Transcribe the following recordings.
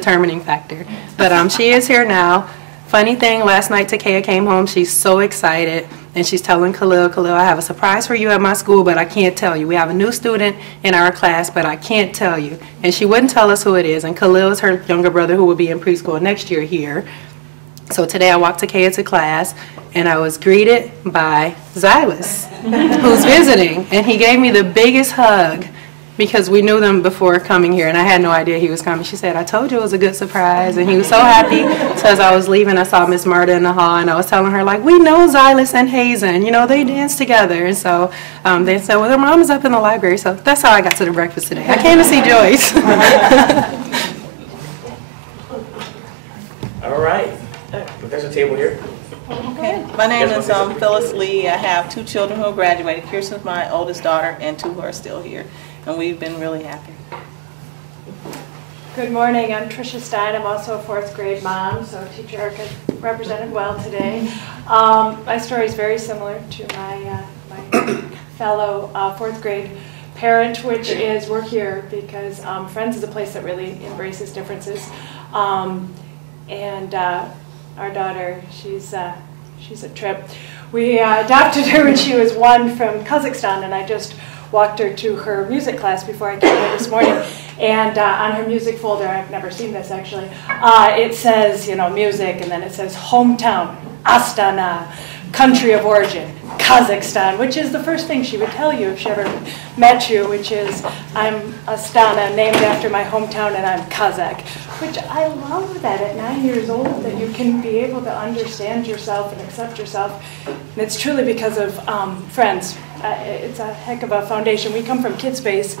determining factor. But she is here now. Funny thing, last night Takea came home. She's so excited, and she's telling Khalil, I have a surprise for you at my school, but I can't tell you. We have a new student in our class, but I can't tell you. And she wouldn't tell us who it is. And Khalil is her younger brother who will be in preschool next year here. So today I walked Takea to class, and I was greeted by Xylus, who's visiting. And he gave me the biggest hug, because we knew them before coming here, and I had no idea he was coming. She said, I told you it was a good surprise, and he was so happy. So as I was leaving, I saw Miss Marta in the hall, and I was telling her, like, we know Xylus and Hazen, you know, they dance together. And so they said, well, their mom is up in the library. So that's how I got to the breakfast today. I came to see Joyce. All right. There's a table here. Okay. My name is Phyllis Lee. I have 2 children who graduated. Kirsten's my oldest daughter, and 2 who are still here. And we've been really happy. Good morning. I'm Tricia Stein. I'm also a 4th grade mom, so Teacher Erica represented well today. My story is very similar to my fellow 4th grade parent, which is we're here because Friends is a place that really embraces differences. And our daughter, she's a trip. We adopted her when she was 1 from Kazakhstan, and I just walked her to her music class before I came here this morning. And on her music folder, I've never seen this actually, it says, you know, music, and then it says hometown, Astana, country of origin, Kazakhstan, which is the first thing she would tell you if she ever met you, which is, I'm Astana, named after my hometown, and I'm Kazakh. Which I love that at 9 years old, that you can be able to understand yourself and accept yourself. And it's truly because of Friends. It's a heck of a foundation. We come from KidSpace,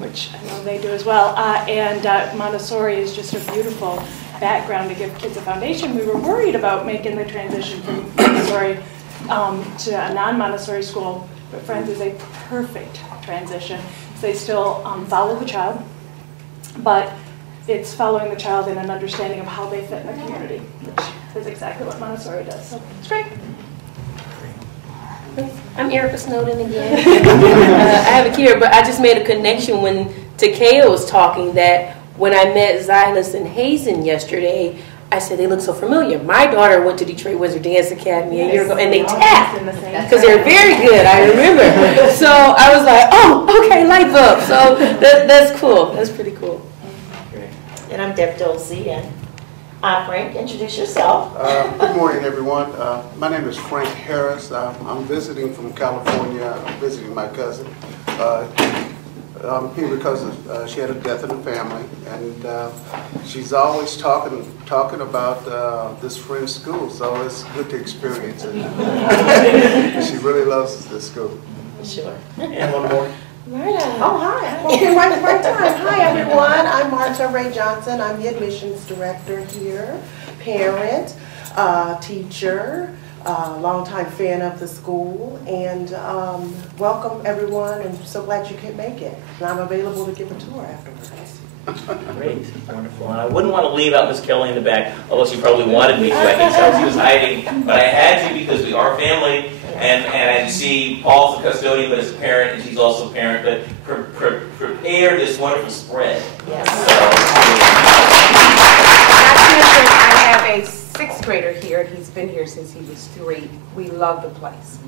which I know they do as well, and Montessori is just a beautiful background to give kids a foundation. We were worried about making the transition from Montessori to a non-Montessori school, but Friends is a perfect transition. So they still follow the child, but it's following the child in an understanding of how they fit in the community, which is exactly what Montessori does. So it's great. I'm Erica Snowden again. I have a kid, but I just made a connection when Takea was talking that when I met Xylus and Hazen yesterday, I said they look so familiar. My daughter went to Detroit Wizard Dance Academy a year ago, and they tapped because they're very good. I remember. So I was like, oh, okay, light bulb. So that's cool. That's pretty cool. And I'm Deb Dosey, and Frank, introduce yourself. Good morning, everyone. My name is Frank Harris. I'm visiting from California. I'm visiting my cousin. I'm here because she had a death in the family, and she's always talking about this Friends school, so it's good to experience it. She really loves this school. Sure. And one more. Marta. Oh, hi. Okay, right time. Hi, everyone. I'm Marta Ray Johnson. I'm the admissions director here, parent, teacher, longtime fan of the school, and welcome everyone, and so glad you could make it. And I'm available to give a tour afterwards. Great, wonderful. And I wouldn't want to leave out Miss Kelly in the back, although she probably wanted me to. I can tell she was hiding, but I had to because we are family. And I see Paul's a custodian, but as a parent, and she's also a parent, but prepare this wonderful spread. Yes. I have a 6th grader here. He's been here since he was 3. We love the place.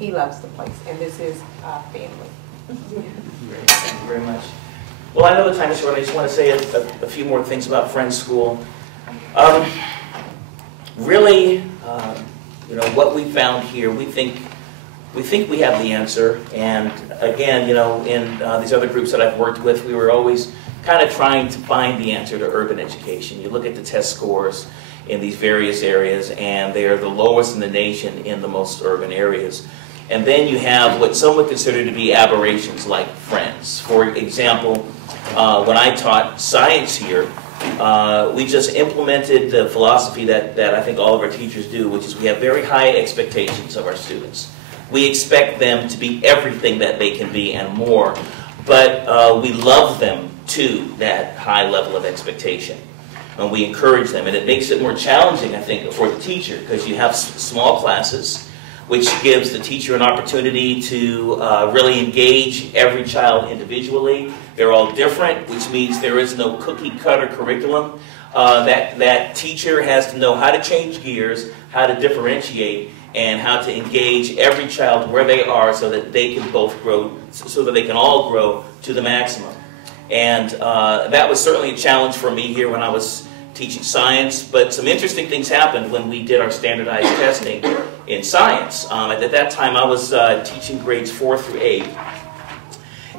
He loves the place, and this is our family. Great. Thank you very much. Well, I know the time is short. I just want to say a few more things about Friends School. Really, you know, what we found here, we think we have the answer. And again, you know, in these other groups that I've worked with, we were always kind of trying to find the answer to urban education. You look at the test scores in these various areas, and they are the lowest in the nation in the most urban areas. And then you have what some would consider to be aberrations like Friends. For example, when I taught science here, we just implemented the philosophy that I think all of our teachers do, which is we have very high expectations of our students. We expect them to be everything that they can be and more, but we love them to that high level of expectation. And we encourage them, and it makes it more challenging, I think, for the teacher, because you have small classes, which gives the teacher an opportunity to really engage every child individually. They're all different, which means there is no cookie-cutter curriculum. That teacher has to know how to change gears, how to differentiate, and how to engage every child where they are so that they can both grow, so that they can all grow to the maximum. And that was certainly a challenge for me here when I was teaching science, but some interesting things happened when we did our standardized testing in science. At that time I was teaching grades 4 through 8.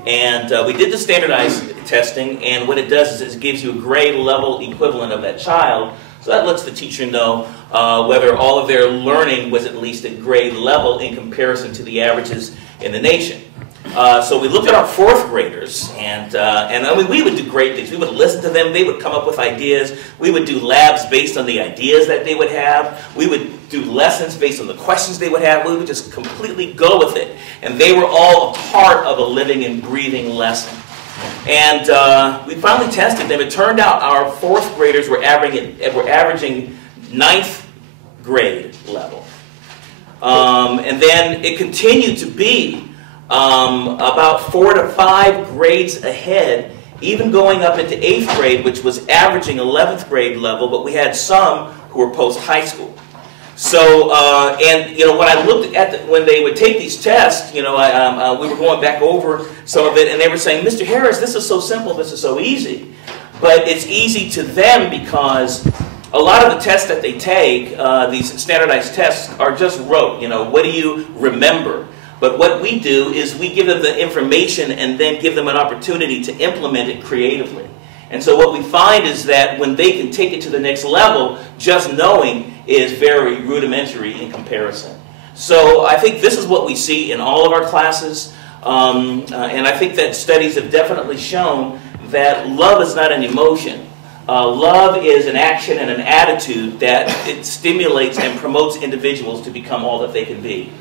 And we did the standardized testing, and what it does is it gives you a grade level equivalent of that child. So that lets the teacher know whether all of their learning was at least at grade level in comparison to the averages in the nation. So we looked at our 4th graders, and I mean, we would do great things. We would listen to them. They would come up with ideas. We would do labs based on the ideas that they would have. We would do lessons based on the questions they would have. We would just completely go with it. And they were all a part of a living and breathing lesson. And we finally tested them. It turned out our 4th graders were averaging 9th grade level. And then it continued to be about 4 to 5 grades ahead, even going up into 8th grade, which was averaging 11th grade level, but we had some who were post-high school. So, and you know, when I looked at when they would take these tests, you know, we were going back over some of it, and they were saying, Mr. Harris, this is so simple, this is so easy. But it's easy to them because a lot of the tests that they take, these standardized tests, are just rote. You know, what do you remember? But what we do is we give them the information and then give them an opportunity to implement it creatively. And so what we find is that when they can take it to the next level, just knowing is very rudimentary in comparison. So I think this is what we see in all of our classes. And I think that studies have definitely shown that love is not an emotion. Love is an action and an attitude that it stimulates and promotes individuals to become all that they can be.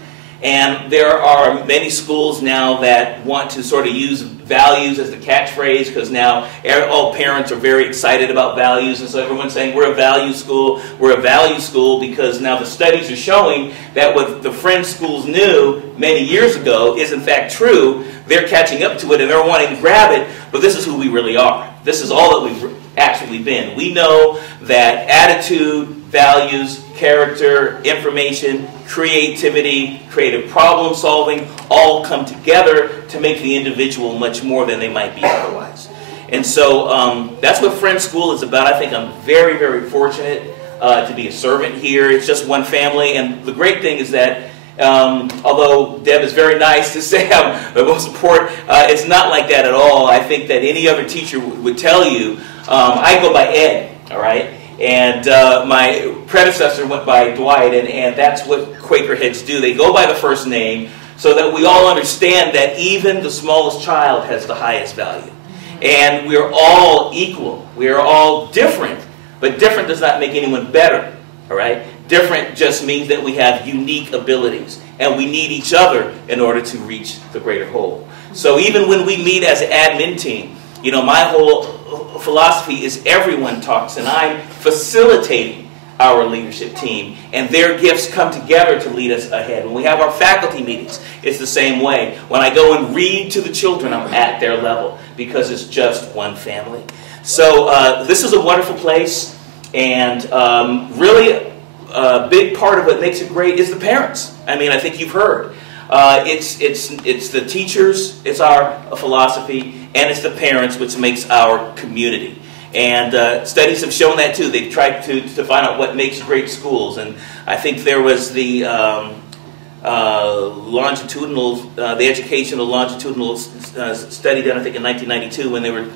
And there are many schools now that want to sort of use values as the catchphrase, because now all parents are very excited about values, and so everyone's saying we're a value school. We're a value school because now the studies are showing that what the Friends schools knew many years ago is in fact true. They're catching up to it and they're wanting to grab it, but this is who we really are. This is all that we've actually been. We know that attitude, values, character, information, creativity, creative problem solving all come together to make the individual much more than they might be otherwise. And so that's what Friends School is about. I think I'm very, very fortunate to be a servant here. It's just one family, and the great thing is that although Deb is very nice to say I'm the most important, it's not like that at all. I think that any other teacher would tell you, I go by Ed, all right? And my predecessor went by Dwight, and that's what Quaker heads do. They go by the first name so that we all understand that even the smallest child has the highest value. And we're all equal. We're all different, but different does not make anyone better, all right? Different just means that we have unique abilities, and we need each other in order to reach the greater whole. So even when we meet as an admin team, you know, my whole philosophy is everyone talks, and I'm facilitating our leadership team, and their gifts come together to lead us ahead. When we have our faculty meetings, it's the same way. When I go and read to the children, I'm at their level because it's just one family. So this is a wonderful place, and really a big part of what makes it great is the parents. I mean, I think you've heard. It's the teachers, it's our philosophy, and it's the parents, which makes our community. And studies have shown that too. They've tried to find out what makes great schools. And I think there was the longitudinal, the educational longitudinal study done, I think, in 1992 when they were,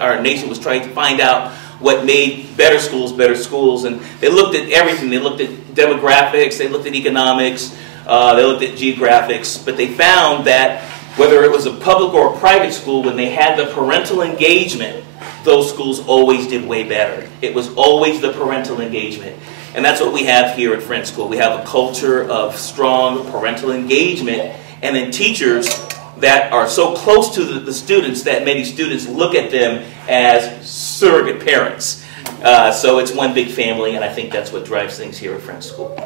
our nation was trying to find out what made better schools. And they looked at everything. They looked at demographics, they looked at economics, they looked at geographics, but they found that whether it was a public or a private school, when they had the parental engagement, those schools always did way better. It was always the parental engagement. And that's what we have here at Friends School. We have a culture of strong parental engagement, and then teachers that are so close to the students that many students look at them as surrogate parents. So it's one big family, and I think that's what drives things here at Friends School.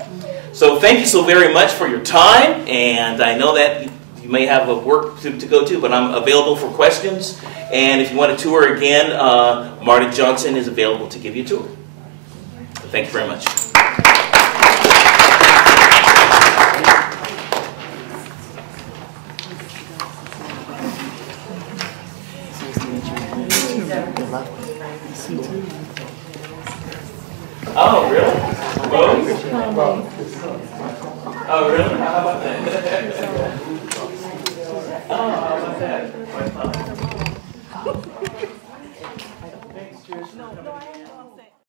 So thank you so very much for your time, and I know that you may have a work to go to, but I'm available for questions, And if you want a tour again, Marta Johnson is available to give you a tour. Thank you very much. Oh, really? Oh, really? How about that?